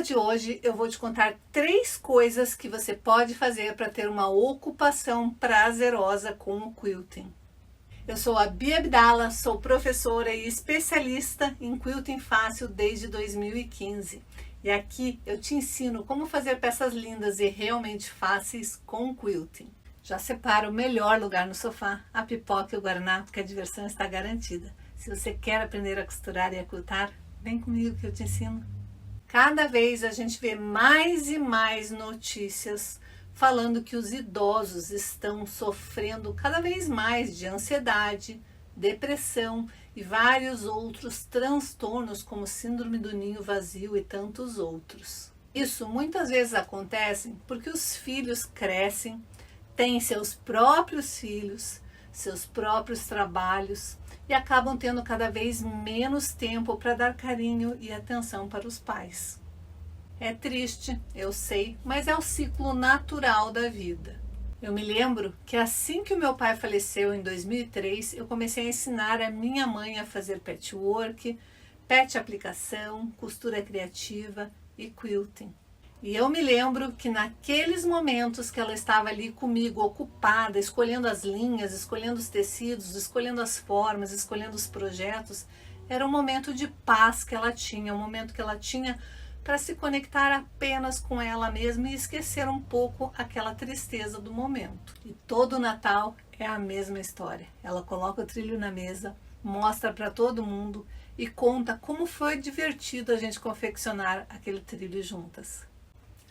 aula de hoje eu vou te contar 3 coisas que você pode fazer para ter uma ocupação prazerosa com o quilting. Eu sou a Bia Abdala, sou professora e especialista em quilting fácil desde 2015. E aqui eu te ensino como fazer peças lindas e realmente fáceis com quilting. Já separa o melhor lugar no sofá, a pipoca e o guaraná, porque a diversão está garantida. Se você quer aprender a costurar e a quiltar, vem comigo que eu te ensino. Cada vez a gente vê mais e mais notícias falando que os idosos estão sofrendo cada vez mais de ansiedade, depressão e vários outros transtornos como síndrome do ninho vazio e tantos outros. Isso muitas vezes acontece porque os filhos crescem, têm seus próprios filhos, seus próprios trabalhos e acabam tendo cada vez menos tempo para dar carinho e atenção para os pais. É triste, eu sei, mas é o ciclo natural da vida. Eu me lembro que assim que o meu pai faleceu em 2003, eu comecei a ensinar a minha mãe a fazer patchwork, pet aplicação, costura criativa e quilting. E eu me lembro que naqueles momentos que ela estava ali comigo, ocupada, escolhendo as linhas, escolhendo os tecidos, escolhendo as formas, escolhendo os projetos, era um momento de paz que ela tinha, um momento que ela tinha para se conectar apenas com ela mesma e esquecer um pouco aquela tristeza do momento. E todo Natal é a mesma história. Ela coloca o trilho na mesa, mostra para todo mundo e conta como foi divertido a gente confeccionar aquele trilho juntas.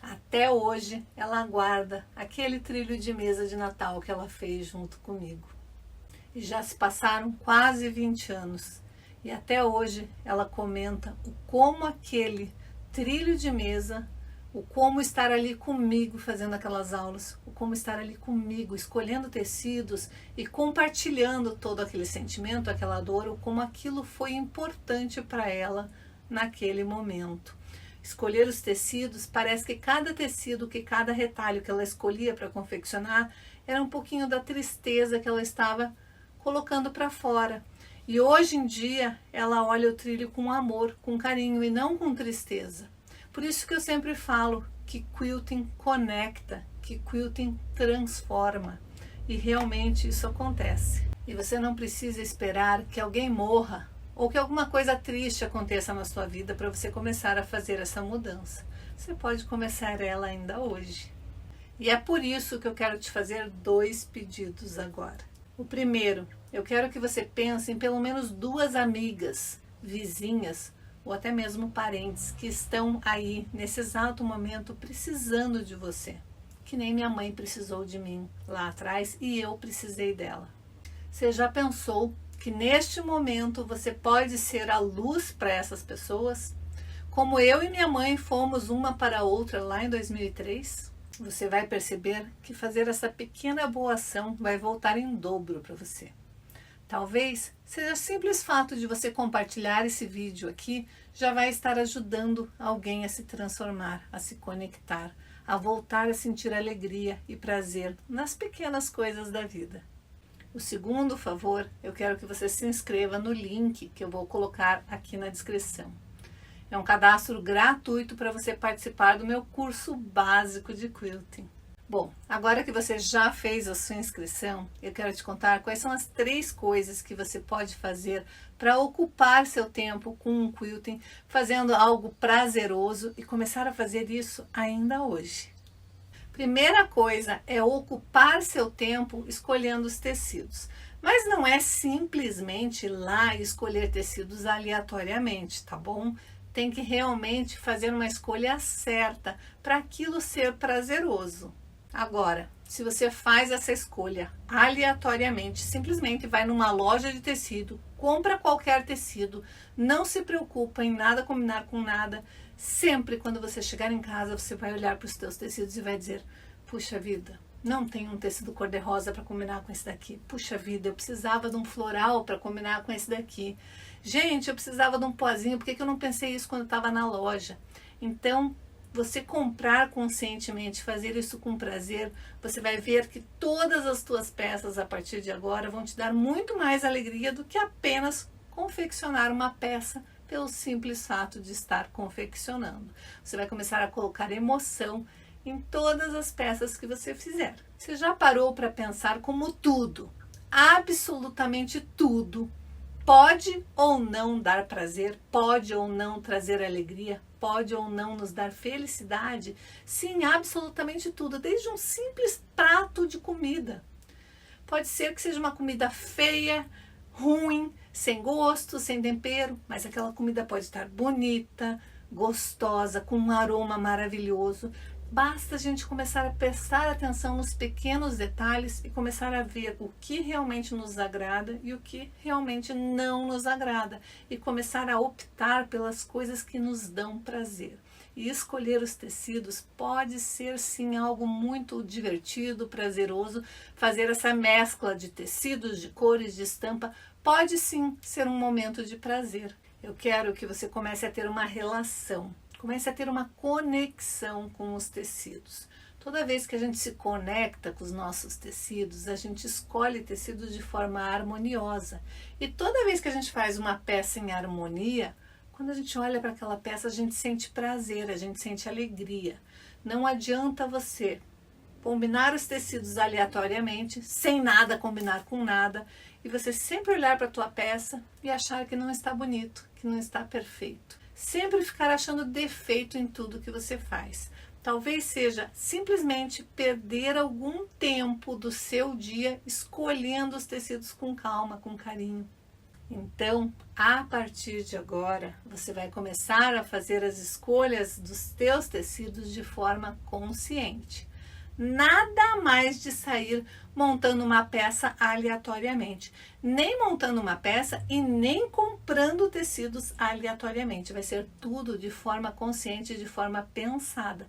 Até hoje ela guarda aquele trilho de mesa de Natal que ela fez junto comigo. E já se passaram quase 20 anos. E até hoje ela comenta o como aquele trilho de mesa, o como estar ali comigo fazendo aquelas aulas, o como estar ali comigo escolhendo tecidos e compartilhando todo aquele sentimento, aquela dor, o como aquilo foi importante para ela naquele momento. Escolher os tecidos, parece que cada tecido, que cada retalho que ela escolhia para confeccionar era um pouquinho da tristeza que ela estava colocando para fora. E hoje em dia ela olha o trilho com amor, com carinho e não com tristeza. Por isso que eu sempre falo que quilting conecta, que quilting transforma. E realmente isso acontece. E você não precisa esperar que alguém morra ou que alguma coisa triste aconteça na sua vida para você começar a fazer essa mudança. Você pode começar ela ainda hoje. E é por isso que eu quero te fazer 2 pedidos agora. O primeiro, eu quero que você pense em pelo menos 2 amigas, vizinhas ou até mesmo parentes que estão aí nesse exato momento precisando de você. Que nem minha mãe precisou de mim lá atrás e eu precisei dela. Você já pensou que neste momento você pode ser a luz para essas pessoas? Como eu e minha mãe fomos uma para a outra lá em 2003, você vai perceber que fazer essa pequena boa ação vai voltar em dobro para você. Talvez seja o simples fato de você compartilhar esse vídeo aqui já vai estar ajudando alguém a se transformar, a se conectar, a voltar a sentir alegria e prazer nas pequenas coisas da vida. O segundo favor, eu quero que você se inscreva no link que eu vou colocar aqui na descrição. É um cadastro gratuito para você participar do meu curso básico de quilting. Bom, agora que você já fez a sua inscrição, eu quero te contar quais são as 3 coisas que você pode fazer para ocupar seu tempo com o quilting, fazendo algo prazeroso e começar a fazer isso ainda hoje. Primeira coisa é ocupar seu tempo escolhendo os tecidos. Mas não é simplesmente ir lá e escolher tecidos aleatoriamente, tá bom? Tem que realmente fazer uma escolha certa para aquilo ser prazeroso. Agora, se você faz essa escolha aleatoriamente, simplesmente vai numa loja de tecido, compra qualquer tecido, não se preocupa em nada combinar com nada, sempre quando você chegar em casa, você vai olhar para os teus tecidos e vai dizer, puxa vida, não tem um tecido cor-de-rosa para combinar com esse daqui. Puxa vida, eu precisava de um floral para combinar com esse daqui. Gente, eu precisava de um pozinho, por que eu não pensei isso quando eu estava na loja? Então, você comprar conscientemente, fazer isso com prazer, você vai ver que todas as tuas peças a partir de agora vão te dar muito mais alegria do que apenas confeccionar uma peça pelo simples fato de estar confeccionando. Você vai começar a colocar emoção em todas as peças que você fizer. Você já parou para pensar como tudo, absolutamente tudo, pode ou não dar prazer, pode ou não trazer alegria, pode ou não nos dar felicidade? Sim, absolutamente tudo, desde um simples prato de comida. Pode ser que seja uma comida feia, ruim, sem gosto, sem tempero, mas aquela comida pode estar bonita, gostosa, com um aroma maravilhoso. Basta a gente começar a prestar atenção nos pequenos detalhes e começar a ver o que realmente nos agrada e o que realmente não nos agrada, e começar a optar pelas coisas que nos dão prazer. E escolher os tecidos pode ser sim algo muito divertido, prazeroso. Fazer essa mescla de tecidos, de cores, de estampa, pode sim ser um momento de prazer. Eu quero que você comece a ter uma relação, comece a ter uma conexão com os tecidos. Toda vez que a gente se conecta com os nossos tecidos, a gente escolhe tecidos de forma harmoniosa. E toda vez que a gente faz uma peça em harmonia, quando a gente olha para aquela peça, a gente sente prazer, a gente sente alegria. Não adianta você combinar os tecidos aleatoriamente, sem nada combinar com nada, e você sempre olhar para a tua peça e achar que não está bonito, que não está perfeito. Sempre ficar achando defeito em tudo que você faz. Talvez seja simplesmente perder algum tempo do seu dia escolhendo os tecidos com calma, com carinho. Então, a partir de agora, você vai começar a fazer as escolhas dos teus tecidos de forma consciente. Nada mais de sair montando uma peça aleatoriamente. Nem montando uma peça e nem comprando tecidos aleatoriamente. Vai ser tudo de forma consciente, de forma pensada.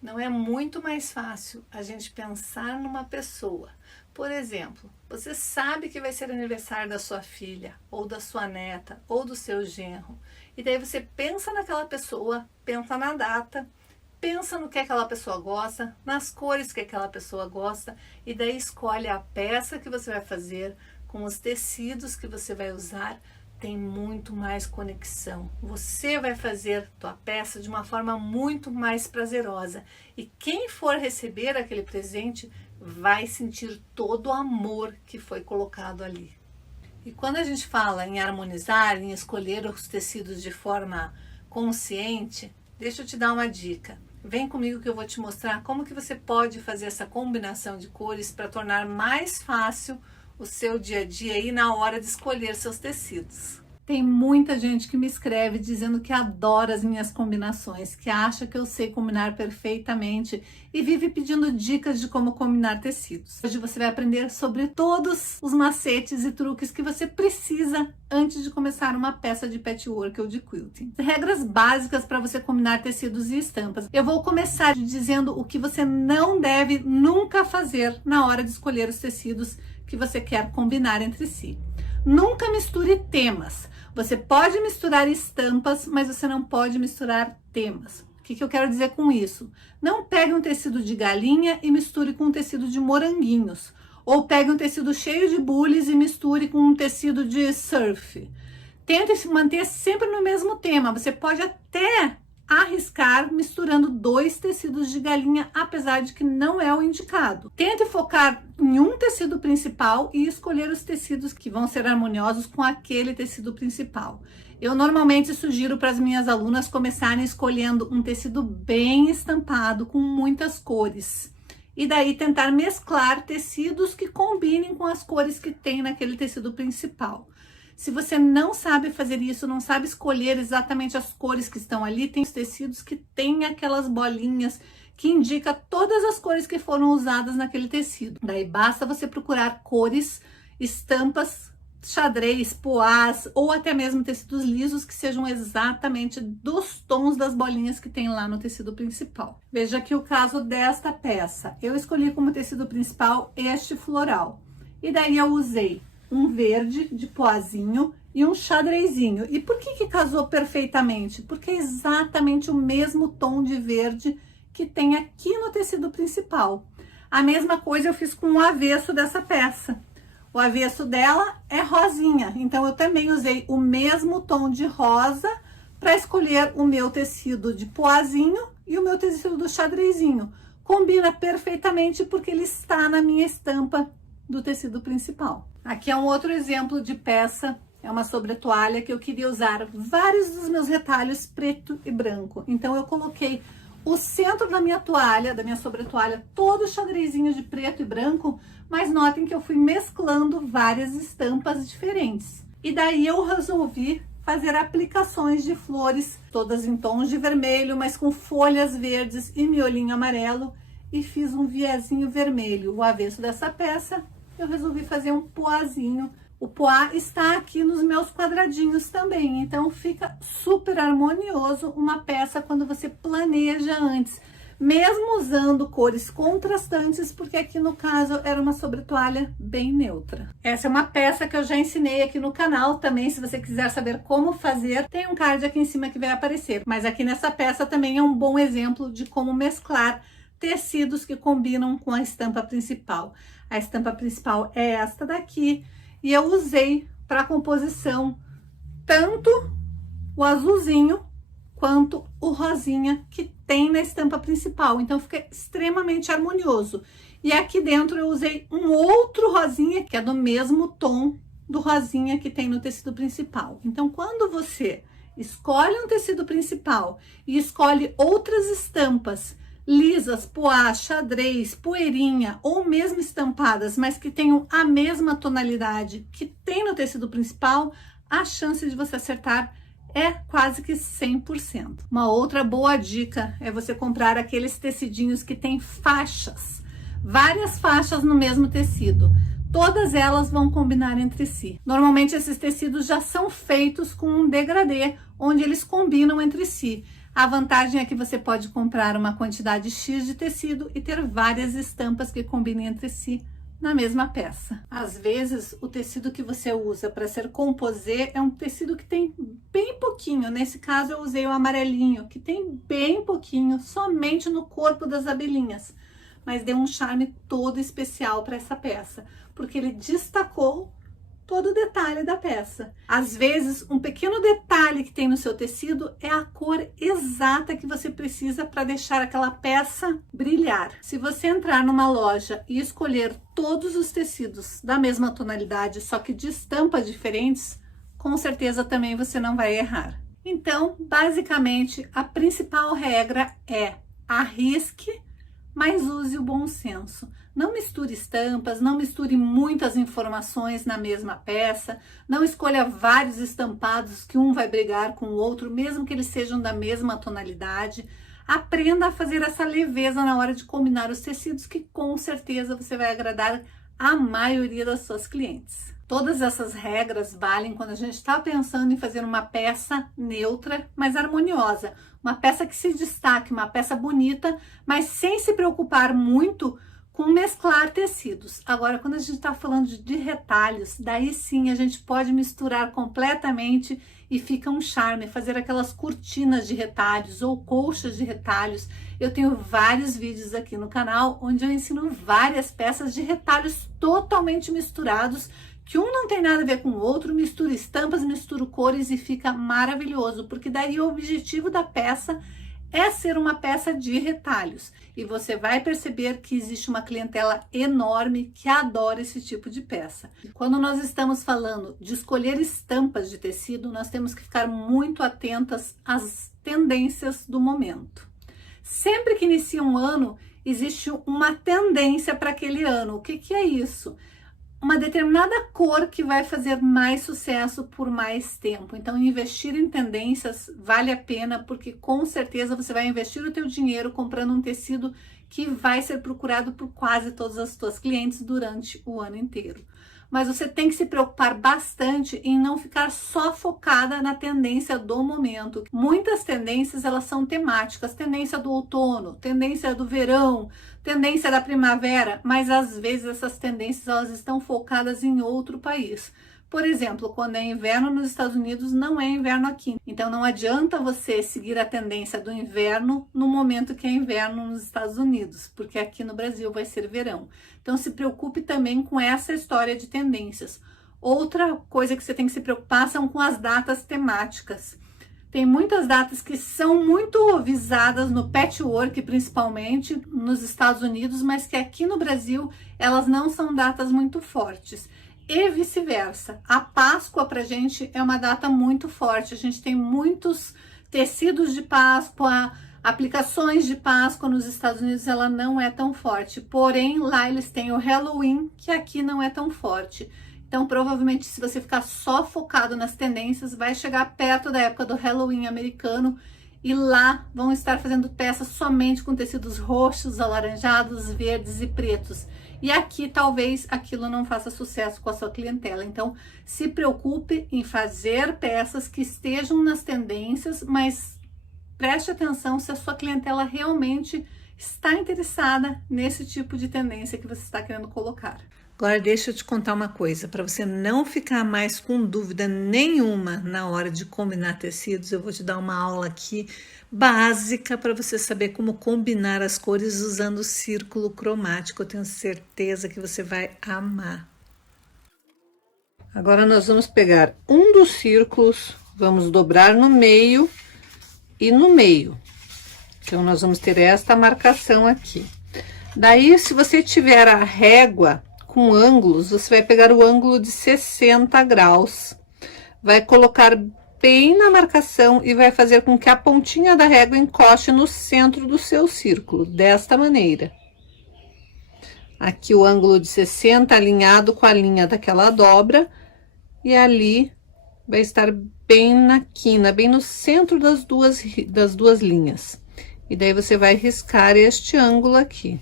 Não é muito mais fácil a gente pensar numa pessoa? Por exemplo, você sabe que vai ser aniversário da sua filha, ou da sua neta, ou do seu genro. E daí você pensa naquela pessoa, pensa na data, pensa no que aquela pessoa gosta, nas cores que aquela pessoa gosta, e daí escolhe a peça que você vai fazer, com os tecidos que você vai usar. Tem muito mais conexão. Você vai fazer tua peça de uma forma muito mais prazerosa. E quem for receber aquele presente vai sentir todo o amor que foi colocado ali. E quando a gente fala em harmonizar, em escolher os tecidos de forma consciente, deixa eu te dar uma dica. Vem comigo que eu vou te mostrar como que você pode fazer essa combinação de cores para tornar mais fácil o seu dia a dia aí na hora de escolher seus tecidos. Tem muita gente que me escreve dizendo que adora as minhas combinações, que acha que eu sei combinar perfeitamente e vive pedindo dicas de como combinar tecidos. Hoje você vai aprender sobre todos os macetes e truques que você precisa antes de começar uma peça de patchwork ou de quilting. Regras básicas para você combinar tecidos e estampas. Eu vou começar dizendo o que você não deve nunca fazer na hora de escolher os tecidos que você quer combinar entre si. Nunca misture temas. Você pode misturar estampas, mas você não pode misturar temas. O que eu quero dizer com isso? Não pegue um tecido de galinha e misture com um tecido de moranguinhos. Ou pegue um tecido cheio de bules e misture com um tecido de surf. Tente se manter sempre no mesmo tema. Você pode até arriscar misturando 2 tecidos de galinha, apesar de que não é o indicado. Tente focar em um tecido principal e escolher os tecidos que vão ser harmoniosos com aquele tecido principal. Eu normalmente sugiro para as minhas alunas começarem escolhendo um tecido bem estampado, com muitas cores. E daí tentar mesclar tecidos que combinem com as cores que tem naquele tecido principal. Se você não sabe fazer isso, não sabe escolher exatamente as cores que estão ali, tem os tecidos que tem aquelas bolinhas que indica todas as cores que foram usadas naquele tecido. Daí basta você procurar cores, estampas, xadrez, poás ou até mesmo tecidos lisos que sejam exatamente dos tons das bolinhas que tem lá no tecido principal. Veja aqui o caso desta peça. Eu escolhi como tecido principal este floral. E daí eu usei um verde de poazinho e um xadrezinho. E por que casou perfeitamente? Porque é exatamente o mesmo tom de verde que tem aqui no tecido principal. A mesma coisa eu fiz com o avesso dessa peça. O avesso dela é rosinha, então eu também usei o mesmo tom de rosa para escolher o meu tecido de poazinho e o meu tecido do xadrezinho. Combina perfeitamente porque ele está na minha estampa do tecido principal. Aqui é um outro exemplo de peça, é uma sobretoalha que eu queria usar vários dos meus retalhos preto e branco. Então eu coloquei o centro da minha toalha, da minha sobretoalha, todo xadrezinho de preto e branco, mas notem que eu fui mesclando várias estampas diferentes. E daí eu resolvi fazer aplicações de flores, todas em tons de vermelho, mas com folhas verdes e miolinho amarelo, e fiz um viezinho vermelho. O avesso dessa peça, eu resolvi fazer um poazinho. O poá está aqui nos meus quadradinhos também, então fica super harmonioso uma peça quando você planeja antes, mesmo usando cores contrastantes, porque aqui no caso era uma sobretoalha bem neutra. Essa é uma peça que eu já ensinei aqui no canal também, se você quiser saber como fazer, tem um card aqui em cima que vai aparecer. Mas aqui nessa peça também é um bom exemplo de como mesclar tecidos que combinam com a estampa principal. A estampa principal é esta daqui, e eu usei para composição tanto o azulzinho quanto o rosinha que tem na estampa principal. Então fica extremamente harmonioso. E aqui dentro eu usei um outro rosinha que é do mesmo tom do rosinha que tem no tecido principal. Então quando você escolhe um tecido principal e escolhe outras estampas lisas, poá, xadrez, poeirinha ou mesmo estampadas, mas que tenham a mesma tonalidade que tem no tecido principal, a chance de você acertar é quase que 100%. Uma outra boa dica é você comprar aqueles tecidinhos que tem faixas, várias faixas no mesmo tecido. Todas elas vão combinar entre si. Normalmente esses tecidos já são feitos com um degradê, onde eles combinam entre si. A vantagem é que você pode comprar uma quantidade X de tecido e ter várias estampas que combinem entre si na mesma peça. Às vezes, o tecido que você usa para ser composê é um tecido que tem bem pouquinho. Nesse caso, eu usei o amarelinho, que tem bem pouquinho, somente no corpo das abelhinhas. Mas deu um charme todo especial para essa peça, porque ele destacou todo o detalhe da peça. Às vezes, um pequeno detalhe que tem no seu tecido é a cor exata que você precisa para deixar aquela peça brilhar. Se você entrar numa loja e escolher todos os tecidos da mesma tonalidade, só que de estampas diferentes, com certeza também você não vai errar. Então, basicamente, a principal regra é: arrisque, mas use o bom senso. Não misture estampas, não misture muitas informações na mesma peça, não escolha vários estampados que um vai brigar com o outro, mesmo que eles sejam da mesma tonalidade. Aprenda a fazer essa leveza na hora de combinar os tecidos, que com certeza você vai agradar a maioria das suas clientes. Todas essas regras valem quando a gente está pensando em fazer uma peça neutra, mas harmoniosa. Uma peça que se destaque, uma peça bonita, mas sem se preocupar muito com mesclar tecidos. Agora, quando a gente está falando de retalhos, daí sim a gente pode misturar completamente e fica um charme, fazer aquelas cortinas de retalhos ou colchas de retalhos. Eu tenho vários vídeos aqui no canal onde eu ensino várias peças de retalhos totalmente misturados, que um não tem nada a ver com o outro, mistura estampas, mistura cores e fica maravilhoso, porque daí o objetivo da peça é ser uma peça de retalhos. E você vai perceber que existe uma clientela enorme que adora esse tipo de peça. Quando nós estamos falando de escolher estampas de tecido, nós temos que ficar muito atentas às tendências do momento. Sempre que inicia um ano, existe uma tendência para aquele ano. O que é isso? Uma determinada cor que vai fazer mais sucesso por mais tempo. Então, investir em tendências vale a pena, porque com certeza você vai investir o teu dinheiro comprando um tecido que vai ser procurado por quase todas as tuas clientes durante o ano inteiro. Mas você tem que se preocupar bastante em não ficar só focada na tendência do momento. Muitas tendências, elas são temáticas, tendência do outono, tendência do verão, tendência da primavera, mas às vezes essas tendências elas estão focadas em outro país. Por exemplo, quando é inverno nos Estados Unidos, não é inverno aqui. Então não adianta você seguir a tendência do inverno no momento que é inverno nos Estados Unidos, porque aqui no Brasil vai ser verão. Então se preocupe também com essa história de tendências. Outra coisa que você tem que se preocupar são com as datas temáticas. Tem muitas datas que são muito visadas no patchwork, principalmente nos Estados Unidos, mas que aqui no Brasil elas não são datas muito fortes. E vice-versa. A Páscoa pra gente é uma data muito forte. A gente tem muitos tecidos de Páscoa, aplicações de Páscoa. Nos Estados Unidos ela não é tão forte. Porém, lá eles têm o Halloween, que aqui não é tão forte. Então, provavelmente, se você ficar só focado nas tendências, vai chegar perto da época do Halloween americano e lá vão estar fazendo peças somente com tecidos roxos, alaranjados, verdes e pretos. E aqui talvez aquilo não faça sucesso com a sua clientela. Então, se preocupe em fazer peças que estejam nas tendências, mas preste atenção se a sua clientela realmente está interessada nesse tipo de tendência que você está querendo colocar. Agora deixa eu te contar uma coisa, para você não ficar mais com dúvida nenhuma na hora de combinar tecidos, eu vou te dar uma aula aqui básica para você saber como combinar as cores usando o círculo cromático. Eu tenho certeza que você vai amar. Agora nós vamos pegar um dos círculos, vamos dobrar no meio e no meio. Então nós vamos ter esta marcação aqui. Daí, se você tiver a régua com ângulos, você vai pegar o ângulo de 60 graus, vai colocar bem na marcação e vai fazer com que a pontinha da régua encoste no centro do seu círculo, desta maneira. Aqui o ângulo de 60 alinhado com a linha daquela dobra, e ali vai estar bem na quina, bem no centro das duas linhas. E daí você vai riscar este ângulo aqui.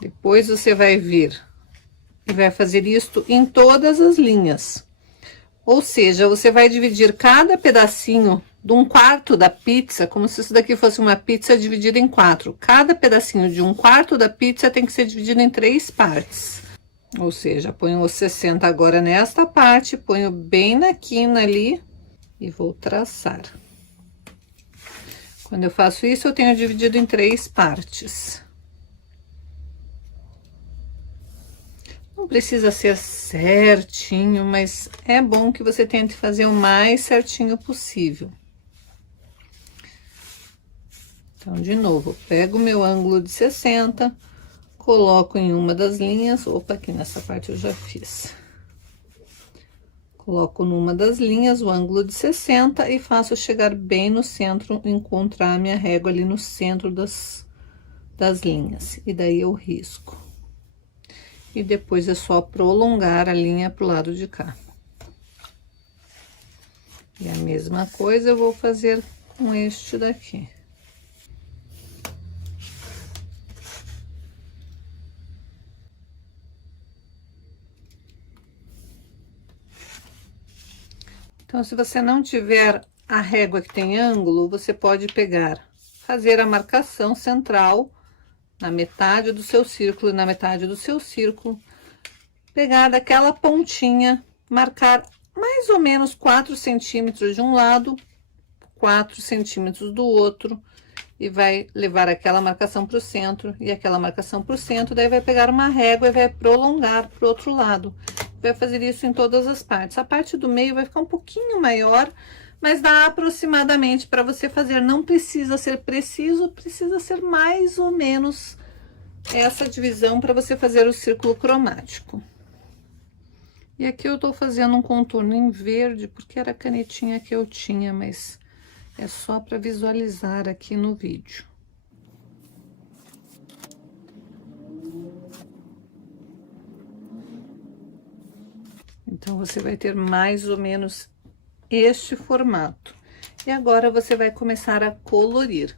Depois você vai vir e vai fazer isto em todas as linhas. Ou seja, você vai dividir cada pedacinho de 1/4 da pizza, como se isso daqui fosse uma pizza dividida em 4. Cada pedacinho de 1/4 da pizza tem que ser dividido em 3 partes. Ou seja, ponho os 60 agora nesta parte, ponho bem na quina ali e vou traçar. Quando eu faço isso, eu tenho dividido em 3 partes. Não precisa ser certinho, mas é bom que você tente fazer o mais certinho possível. Então, de novo, pego o meu ângulo de 60, coloco em uma das linhas. Opa, aqui nessa parte eu já fiz. Coloco numa das linhas o ângulo de 60 e faço chegar bem no centro, encontrar a minha régua ali no centro das linhas. E daí eu risco. E depois é só prolongar a linha pro lado de cá. E a mesma coisa eu vou fazer com este daqui. Então, se você não tiver a régua que tem ângulo, você pode pegar, fazer a marcação central na metade do seu círculo e na metade do seu círculo, pegar daquela pontinha, marcar mais ou menos 4 centímetros de um lado, 4 centímetros do outro, e vai levar aquela marcação para o centro e aquela marcação para o centro, daí vai pegar uma régua e vai prolongar para o outro lado. Vai fazer isso em todas as partes. A parte do meio vai ficar um pouquinho maior, mas dá aproximadamente para você fazer. Não precisa ser preciso, precisa ser mais ou menos essa divisão para você fazer o círculo cromático. E aqui eu tô fazendo um contorno em verde, porque era a canetinha que eu tinha, mas é só para visualizar aqui no vídeo. Então, você vai ter mais ou menos este formato. E agora, você vai começar a colorir.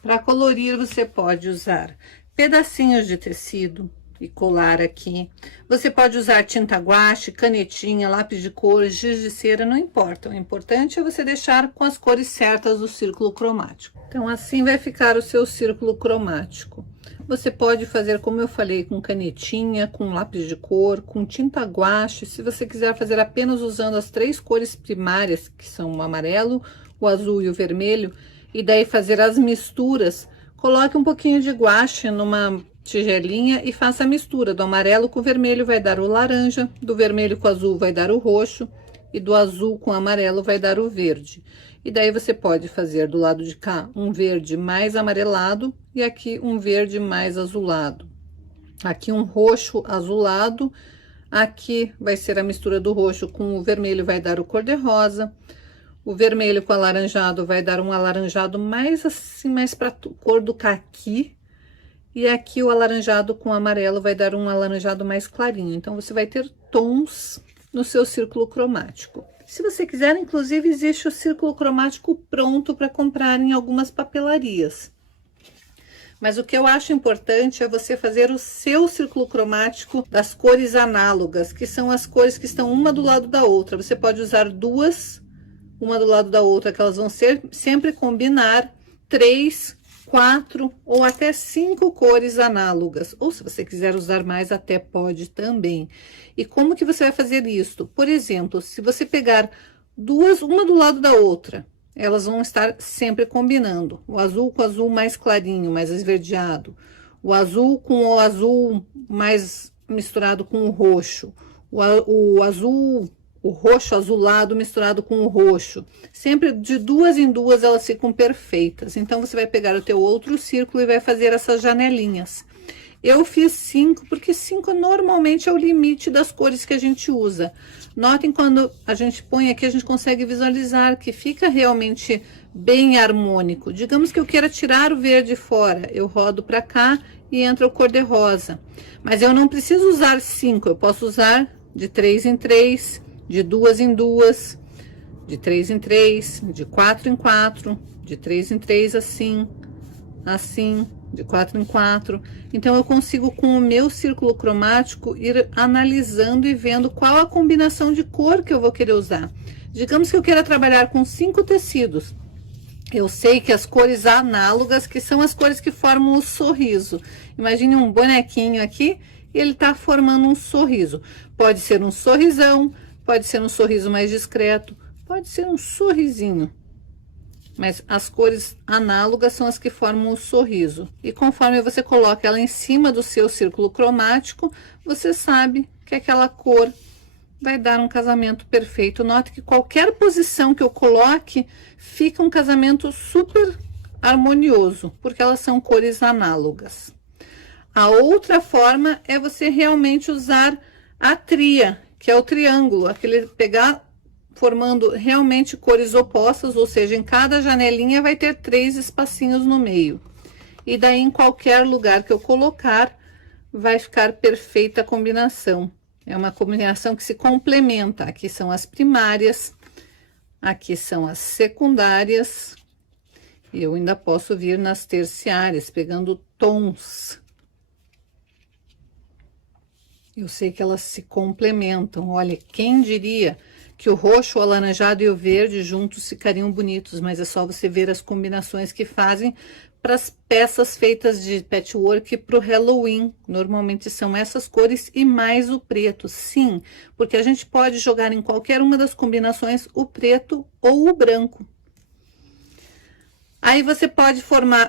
Para colorir, você pode usar pedacinhos de tecido e colar aqui. Você pode usar tinta guache, canetinha, lápis de cor, giz de cera, não importa. O importante é você deixar com as cores certas do círculo cromático. Então, assim vai ficar o seu círculo cromático. Você pode fazer, como eu falei, com canetinha, com lápis de cor, com tinta guache. Se você quiser fazer apenas usando as 3 cores primárias, que são o amarelo, o azul e o vermelho, e daí fazer as misturas, coloque um pouquinho de guache numa tigelinha e faça a mistura. Do amarelo com o vermelho vai dar o laranja, do vermelho com o azul vai dar o roxo, e do azul com o amarelo vai dar o verde. E daí você pode fazer do lado de cá um verde mais amarelado e aqui um verde mais azulado. Aqui um roxo azulado, aqui vai ser a mistura do roxo com o vermelho, vai dar o cor-de-rosa. O vermelho com alaranjado vai dar um alaranjado mais assim, mais para cor do caqui. E aqui o alaranjado com o amarelo vai dar um alaranjado mais clarinho. Então, você vai ter tons no seu círculo cromático. Se você quiser, inclusive, existe o círculo cromático pronto para comprar em algumas papelarias. Mas o que eu acho importante é você fazer o seu círculo cromático das cores análogas, que são as cores que estão uma do lado da outra. Você pode usar 2, uma do lado da outra, que elas vão sempre combinar 3, 4 ou até 5 cores análogas, ou se você quiser usar mais, até pode também. E como que você vai fazer isso? Por exemplo, se você pegar 2, uma do lado da outra, elas vão estar sempre combinando. O azul com o azul mais clarinho, mais esverdeado. O azul com o azul mais misturado com o roxo. O azul... o roxo azulado misturado com o roxo. Sempre de 2 em 2 elas ficam perfeitas. Então, você vai pegar o teu outro círculo e vai fazer essas janelinhas. Eu fiz 5, porque 5 normalmente é o limite das cores que a gente usa. Notem quando a gente põe aqui, a gente consegue visualizar que fica realmente bem harmônico. Digamos que eu queira tirar o verde fora, eu rodo para cá e entra o cor-de-rosa. Mas eu não preciso usar 5, eu posso usar de 3 em 3, de 2 em 2, de 3 em 3, de 4 em 4, de 3 em 3 assim, assim, de 4 em 4. Então, eu consigo com o meu círculo cromático ir analisando e vendo qual a combinação de cor que eu vou querer usar. Digamos que eu queira trabalhar com 5 tecidos. Eu sei que as cores análogas, que são as cores que formam o sorriso. Imagine um bonequinho aqui e ele tá formando um sorriso. Pode ser um sorrisão, pode ser um sorriso mais discreto, pode ser um sorrisinho. Mas as cores análogas são as que formam o sorriso. E conforme você coloca ela em cima do seu círculo cromático, você sabe que aquela cor vai dar um casamento perfeito. Note que qualquer posição que eu coloque, fica um casamento super harmonioso, porque elas são cores análogas. A outra forma é você realmente usar a tria, que é o triângulo, aquele pegar formando realmente cores opostas, ou seja, em cada janelinha vai ter 3 espacinhos no meio. E daí, em qualquer lugar que eu colocar, vai ficar perfeita a combinação. É uma combinação que se complementa. Aqui são as primárias, aqui são as secundárias, e eu ainda posso vir nas terciárias, pegando tons. Eu sei que elas se complementam. Olha, quem diria que o roxo, o alaranjado e o verde juntos ficariam bonitos, mas é só você ver as combinações que fazem para as peças feitas de patchwork para o Halloween. Normalmente são essas cores e mais o preto, sim, porque a gente pode jogar em qualquer uma das combinações o preto ou o branco. Aí você pode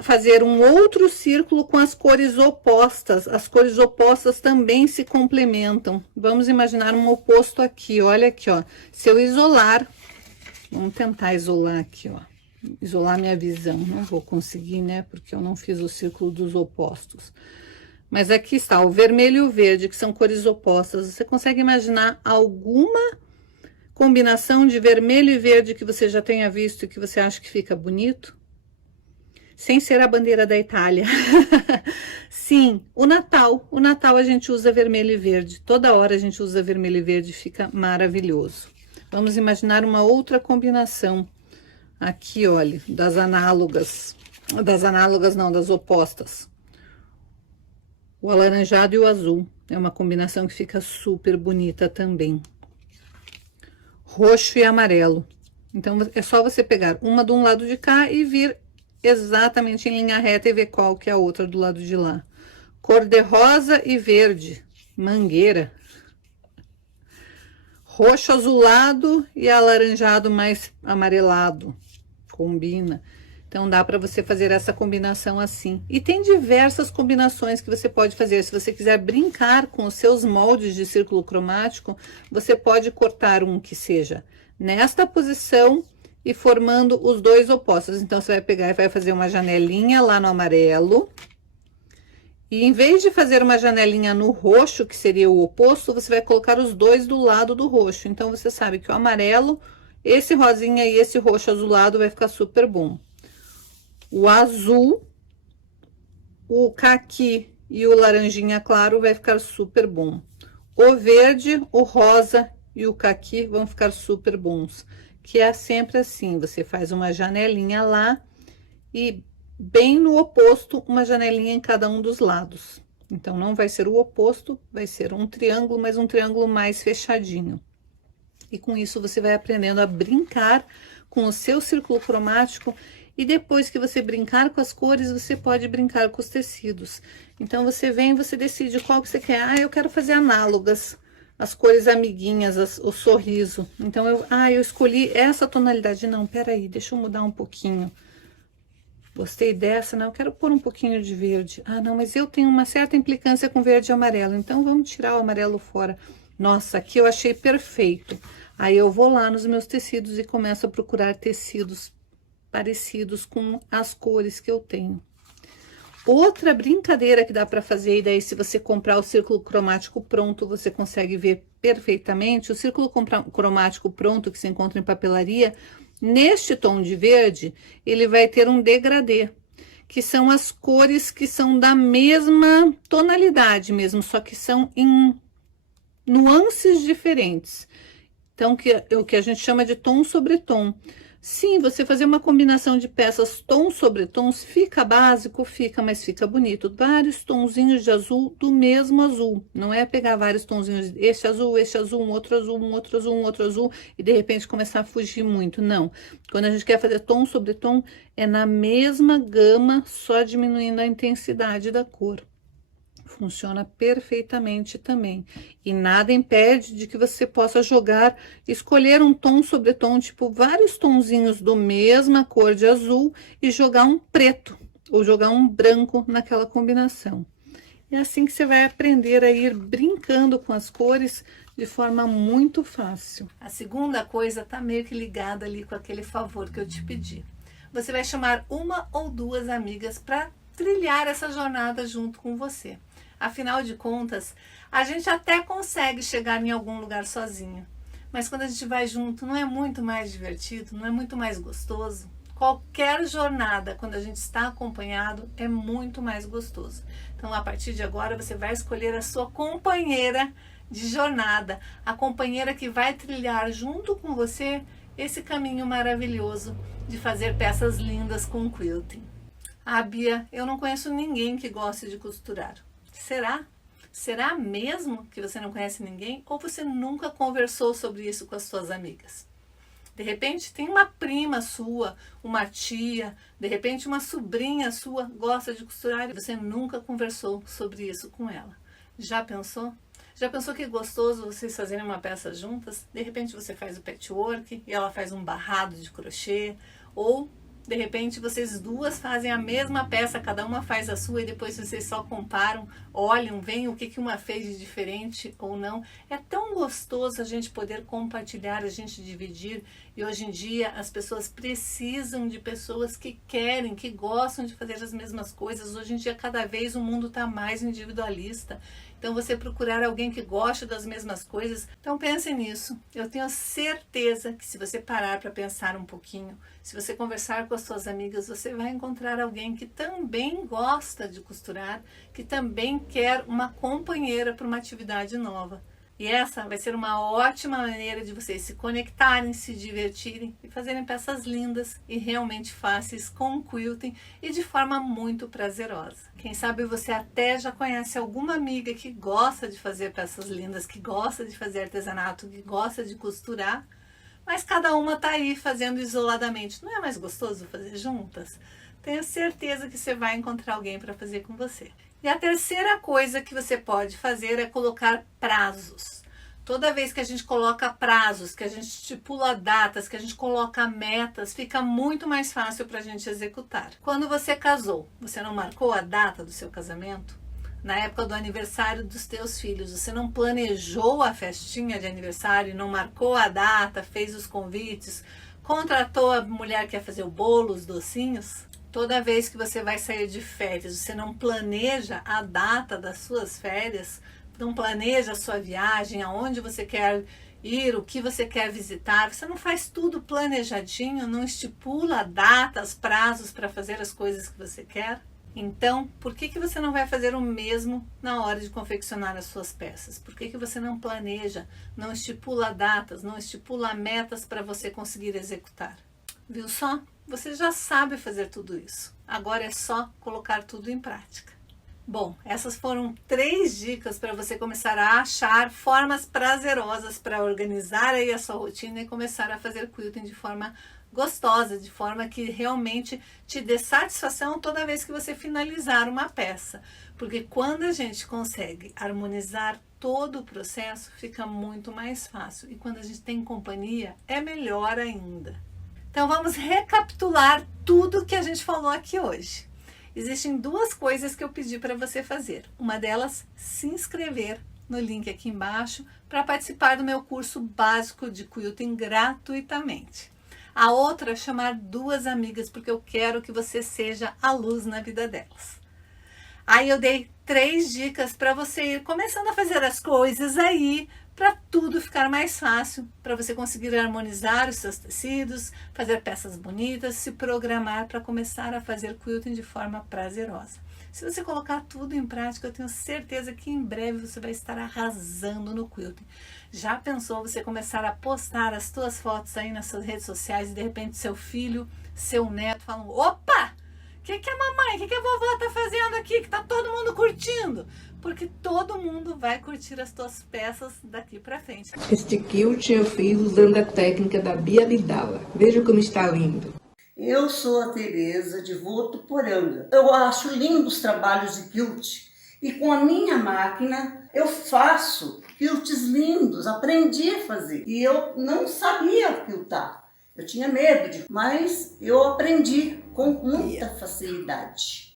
fazer um outro círculo com as cores opostas. As cores opostas também se complementam. Vamos imaginar um oposto aqui, olha aqui, ó. Se eu isolar, vamos tentar isolar aqui, ó. Isolar minha visão, não vou conseguir, né? Porque eu não fiz o círculo dos opostos. Mas aqui está, o vermelho e o verde, que são cores opostas. Você consegue imaginar alguma combinação de vermelho e verde que você já tenha visto e que você acha que fica bonito? Sem ser a bandeira da Itália. Sim, o Natal. O Natal a gente usa vermelho e verde. Toda hora a gente usa vermelho e verde, fica maravilhoso. Vamos imaginar uma outra combinação. Aqui, olha, das análogas. Das análogas não, das opostas. O alaranjado e o azul. É uma combinação que fica super bonita também. Roxo e amarelo. Então, é só você pegar uma de um lado de cá e vir exatamente em linha reta e ver qual que é a outra do lado de lá. cor-de-rosa e verde, mangueira. Roxo azulado e alaranjado mais amarelado, combina. Então dá para você fazer essa combinação assim. E tem diversas combinações que você pode fazer. Se você quiser brincar com os seus moldes de círculo cromático, você pode cortar um que seja nesta posição e formando os dois opostos. Então você vai pegar e vai fazer uma janelinha lá no amarelo. E em vez de fazer uma janelinha no roxo, que seria o oposto, você vai colocar os dois do lado do roxo. Então você sabe que o amarelo, esse rosinha e esse roxo azulado vai ficar super bom. O azul, o caqui e o laranjinha claro vai ficar super bom. O verde, o rosa e o caqui vão ficar super bons. Que é sempre assim, você faz uma janelinha lá e bem no oposto, uma janelinha em cada um dos lados. Então, não vai ser o oposto, vai ser um triângulo, mas um triângulo mais fechadinho. E com isso, você vai aprendendo a brincar com o seu círculo cromático. E depois que você brincar com as cores, você pode brincar com os tecidos. Então, você vem, você decide qual que você quer. Ah, eu quero fazer análogas, as cores amiguinhas, o sorriso. Então, eu escolhi essa tonalidade. Não, peraí, deixa eu mudar um pouquinho. Gostei dessa, não, eu quero pôr um pouquinho de verde. Ah, não, mas eu tenho uma certa implicância com verde e amarelo, então vamos tirar o amarelo fora. Nossa, aqui eu achei perfeito. Aí eu vou lá nos meus tecidos e começo a procurar tecidos parecidos com as cores que eu tenho. Outra brincadeira que dá para fazer, e daí se você comprar o círculo cromático pronto, você consegue ver perfeitamente. O círculo cromático pronto que se encontra em papelaria, neste tom de verde, ele vai ter um degradê, que são as cores que são da mesma tonalidade mesmo, só que são em nuances diferentes. Então, o que a gente chama de tom sobre tom. Sim, você fazer uma combinação de peças tons sobre tons, fica básico, fica, mas fica bonito. Vários tonzinhos de azul do mesmo azul. Não é pegar vários tonzinhos, este azul, um outro azul, um outro azul, um outro azul, e de repente começar a fugir muito. Não. Quando a gente quer fazer tom sobre tom, é na mesma gama, só diminuindo a intensidade da cor. Funciona perfeitamente também. E nada impede de que você possa jogar, escolher um tom sobre tom, tipo vários tonzinhos do mesma cor de azul e jogar um preto ou jogar um branco naquela combinação. É assim que você vai aprender a ir brincando com as cores de forma muito fácil. A segunda coisa tá meio que ligada ali com aquele favor que eu te pedi. Você vai chamar uma ou duas amigas para trilhar essa jornada junto com você. Afinal de contas, a gente até consegue chegar em algum lugar sozinho. Mas quando a gente vai junto, não é muito mais divertido? Não é muito mais gostoso? Qualquer jornada, quando a gente está acompanhado, é muito mais gostoso. Então, a partir de agora, você vai escolher a sua companheira de jornada. A companheira que vai trilhar junto com você esse caminho maravilhoso de fazer peças lindas com quilting. Ah, Bia, eu não conheço ninguém que goste de costurar. Será? Será mesmo que você não conhece ninguém? Ou você nunca conversou sobre isso com as suas amigas? De repente tem uma prima sua, uma tia, de repente uma sobrinha sua gosta de costurar e você nunca conversou sobre isso com ela. Já pensou? Já pensou que gostoso vocês fazerem uma peça juntas? De repente você faz o patchwork e ela faz um barrado de crochê, ou de repente vocês duas fazem a mesma peça, cada uma faz a sua e depois vocês só comparam, olham, veem o que uma fez de diferente ou não. É tão gostoso a gente poder compartilhar, a gente dividir, e hoje em dia as pessoas precisam de pessoas que querem, que gostam de fazer as mesmas coisas. Hoje em dia cada vez o mundo está mais individualista. Então, você procurar alguém que goste das mesmas coisas. Então, pense nisso. Eu tenho certeza que se você parar para pensar um pouquinho, se você conversar com as suas amigas, você vai encontrar alguém que também gosta de costurar, que também quer uma companheira para uma atividade nova. E essa vai ser uma ótima maneira de vocês se conectarem, se divertirem e fazerem peças lindas e realmente fáceis com quilting e de forma muito prazerosa. Quem sabe você até já conhece alguma amiga que gosta de fazer peças lindas, que gosta de fazer artesanato, que gosta de costurar, mas cada uma tá aí fazendo isoladamente. Não é mais gostoso fazer juntas? Tenho certeza que você vai encontrar alguém para fazer com você. E a terceira coisa que você pode fazer é colocar prazos. Toda vez que a gente coloca prazos, que a gente estipula datas, que a gente coloca metas, fica muito mais fácil para a gente executar. Quando você casou, você não marcou a data do seu casamento? Na época do aniversário dos teus filhos, você não planejou a festinha de aniversário, não marcou a data, fez os convites, contratou a mulher que ia fazer o bolo, os docinhos? Toda vez que você vai sair de férias, você não planeja a data das suas férias, não planeja a sua viagem, aonde você quer ir, o que você quer visitar, você não faz tudo planejadinho, não estipula datas, prazos para fazer as coisas que você quer? Então, por que você não vai fazer o mesmo na hora de confeccionar as suas peças? Por que você não planeja, não estipula datas, não estipula metas para você conseguir executar? Viu só? Você já sabe fazer tudo isso. Agora é só colocar tudo em prática. Bom, essas foram 3 dicas para você começar a achar formas prazerosas para organizar aí a sua rotina e começar a fazer quilting de forma gostosa, de forma que realmente te dê satisfação toda vez que você finalizar uma peça. Porque quando a gente consegue harmonizar todo o processo, fica muito mais fácil. E quando a gente tem companhia, é melhor ainda. Então vamos recapitular tudo que a gente falou aqui hoje. Existem 2 coisas que eu pedi para você fazer. Uma delas, se inscrever no link aqui embaixo para participar do meu curso básico de quilting gratuitamente. A outra, chamar 2 amigas, porque eu quero que você seja a luz na vida delas. Aí eu dei 3 dicas para você ir começando a fazer as coisas aí, para tudo ficar mais fácil, para você conseguir harmonizar os seus tecidos, fazer peças bonitas, se programar para começar a fazer quilting de forma prazerosa. Se você colocar tudo em prática, eu tenho certeza que em breve você vai estar arrasando no quilting. Já pensou você começar a postar as suas fotos aí nas suas redes sociais e de repente seu filho, seu neto falam: opa! O que a mamãe, o que a vovó tá fazendo aqui, que tá todo mundo curtindo? Porque todo mundo vai curtir as tuas peças daqui pra frente. Este quilt eu fiz usando a técnica da Bia Abdala. Veja como está lindo. Eu sou a Tereza de Votuporanga. Eu acho lindos os trabalhos de quilt. E com a minha máquina eu faço quilts lindos, aprendi a fazer. E eu não sabia quiltar. Eu tinha medo, mas eu aprendi com muita facilidade.